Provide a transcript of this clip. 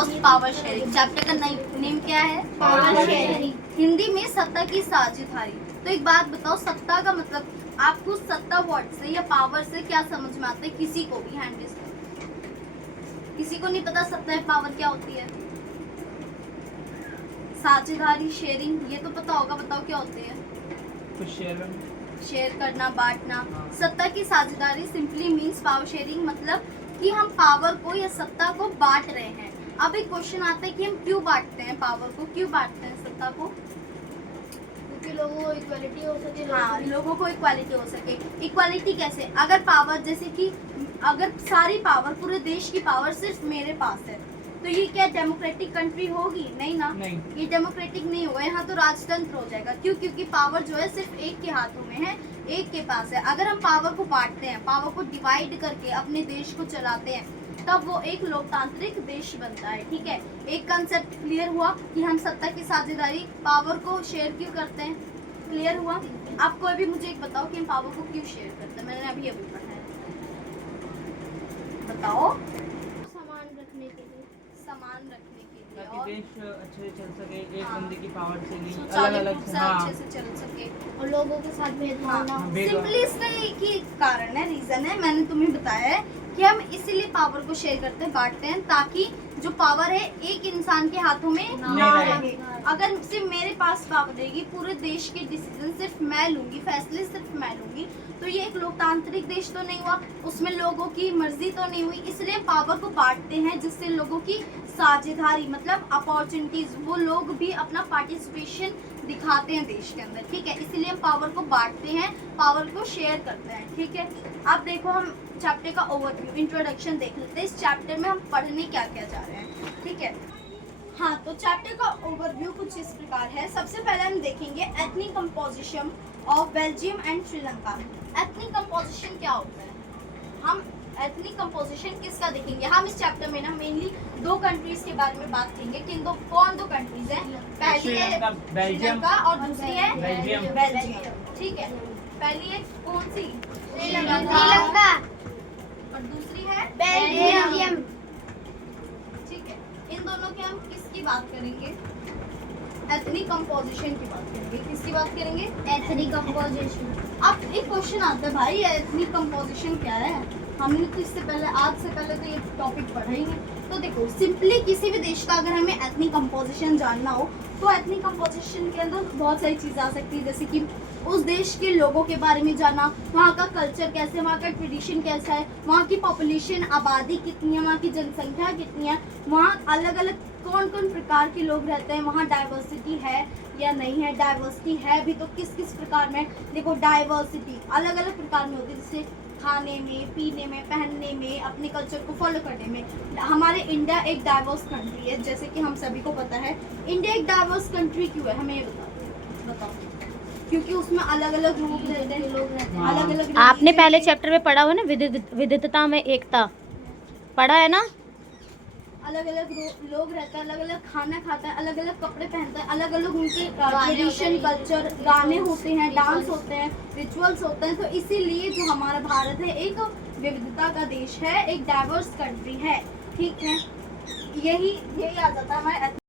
First power sharing. Chapter का name क्या है? Power sharing. हिंदी में सत्ता की साझेदारी। तो एक बात बताओ, सत्ता का मतलब आपको सत्ता वर्ड से या पावर से क्या समझ में आता है? किसी को भी हैंड रेज करो। किसी को नहीं पता सत्ता है पावर क्या होती है? साझेदारी, शेयरिंग, ये तो पता होगा। बताओ क्या होते हैं? कुछ शेयर करना, बांटना। सत्ता की साझेदारी सिंपली मीन्स पावर शेयरिंग, मतलब कि हम पावर को या सत्ता को बांट रहे हैं। अब एक क्वेश्चन आता है कि हम क्यों बांटते हैं पावर को, क्यों बांटते हैं सत्ता को? क्योंकि लोगों को इक्वालिटी हो सके। हाँ, लोगों को इक्वालिटी हो सके। इक्वालिटी कैसे? अगर पावर, जैसे कि अगर सारी पावर, पूरे देश की पावर सिर्फ मेरे पास है, तो ये क्या डेमोक्रेटिक कंट्री होगी? नहीं ना, नहीं। ये डेमोक्रेटिक नहीं होगा। यहाँ तो राजतंत्र हो जाएगा। क्यों? क्योंकि पावर जो है सिर्फ एक के हाथों में है, एक के पास है। अगर हम पावर को बांटते हैं, पावर को डिवाइड करके अपने देश को चलाते हैं, तब वो एक लोकतांत्रिक देश बनता है। ठीक है, एक कंसेप्ट क्लियर हुआ कि हम सत्ता की साझेदारी, पावर को शेयर क्यों करते हैं। क्लियर हुआ? आप कोई भी मुझे एक बताओ कि हम पावर को क्यों शेयर करते हैं। मैंने अभी पढ़ा है, बताओ। सामान रखने के लिए। सामान रखने के लिए ताकि और देश अच्छे से चल सके, एक हाँ। बंदे की पावर से नहीं, अलग सुचारू अलग रूप से अच्छे से चल सके। और लोगों के साथ भेदभाव ना हो। भेदभाव। सिंपली इसका एक ही कारण है, रीजन है, मैंने तुम्हें बताया है कि हम इसीलिए पावर को शेयर करते हैं, बांटते हैं, ताकि जो पावर है एक इंसान के हाथों में नहीं ना रहे। रहे। अगर सिर्फ मेरे पास पावर रहेगी, पूरे देश के डिसीजन सिर्फ मैं लूंगी, फैसले सिर्फ मैं लूंगी, तो ये एक लोकतांत्रिक देश तो नहीं हुआ, उसमें लोगों की मर्जी तो नहीं हुई। इसलिए पावर को बांटते हैं, जिससे लोगों की साझेदारी, मतलब अपॉर्चुनिटीज, वो लोग भी अपना पार्टिसिपेशन दिखाते हैं देश के अंदर। ठीक है, इसलिए हम पावर को बांटते हैं, पावर को शेयर करते हैं। ठीक है, अब देखो हम चैप्टर का ओवरव्यू, इंट्रोडक्शन देख लेते हैं। इस चैप्टर में हम पढ़ने क्या क्या जा रहे हैं। ठीक है, हाँ, तो चैप्टर का ओवरव्यू कुछ इस प्रकार है। सबसे पहले हम देखेंगे ethnic composition of Belgium and Sri Lanka. Ethnic composition क्या होता है? हम एथनिक कंपोजिशन किसका देखेंगे? हम इस चैप्टर में ना मेनली दो कंट्रीज के बारे में बात करेंगे। किन दो? कौन दो कंट्रीज हैं? पहली है श्रीलंका और दूसरी है बेल्जियम। ठीक है, पहली है कौन सी? श्रीलंका और दूसरी है बेल्जियम। ठीक है, इन दोनों के हम किसकी बात करेंगे? एथनिक कंपोजिशन की बात करेंगे। किसकी बात करेंगे? Ethnic composition. अब एक क्वेश्चन आता है, भाई एथनिक कंपोजिशन क्या है? हमने तो इससे पहले, आज से पहले तो ये टॉपिक पढ़ा ही नहीं। तो देखो, सिंपली किसी भी देश का अगर हमें एथनिक कंपोजिशन जानना हो, तो एथनिक कंपोजिशन के अंदर बहुत सारी चीज़ें आ सकती है, जैसे कि उस देश के लोगों के बारे में जानना, वहाँ का कल्चर कैसे है, वहाँ का ट्रेडिशन कैसा है, वहाँ की पॉपुलेशन, आबादी कितनी है, वहाँ की जनसंख्या कितनी है, वहाँ अलग अलग कौन कौन प्रकार के लोग रहते हैं, वहाँ डाइवर्सिटी है या नहीं है, डाइवर्सिटी है भी तो किस किस प्रकार में। देखो, डाइवर्सिटी अलग अलग प्रकार में होती है, जैसे खाने में, पीने में, पहनने में, अपने कल्चर को फॉलो करने में। हमारे इंडिया एक डाइवर्स कंट्री है, जैसे कि हम सभी को पता है। इंडिया एक डाइवर्स कंट्री क्यों है? हमें ये बताओ। क्योंकि उसमें अलग अलग लोग रहते हैं, अलग अलग। आपने पहले चैप्टर में पढ़ा हुआ ना, विविधता में एकता, पढ़ा है ना? अलग अलग लोग रहते हैं, अलग अलग खाना खाता है, अलग अलग कपड़े पहनते हैं, अलग अलग उनके ट्रेडिशन, कल्चर, गाने होते हैं, डांस होते हैं, रिचुअल्स होते हैं। तो इसीलिए जो हमारा भारत है एक विविधता का देश है, एक डाइवर्स कंट्री है। ठीक है, यही आ जाता है हमारे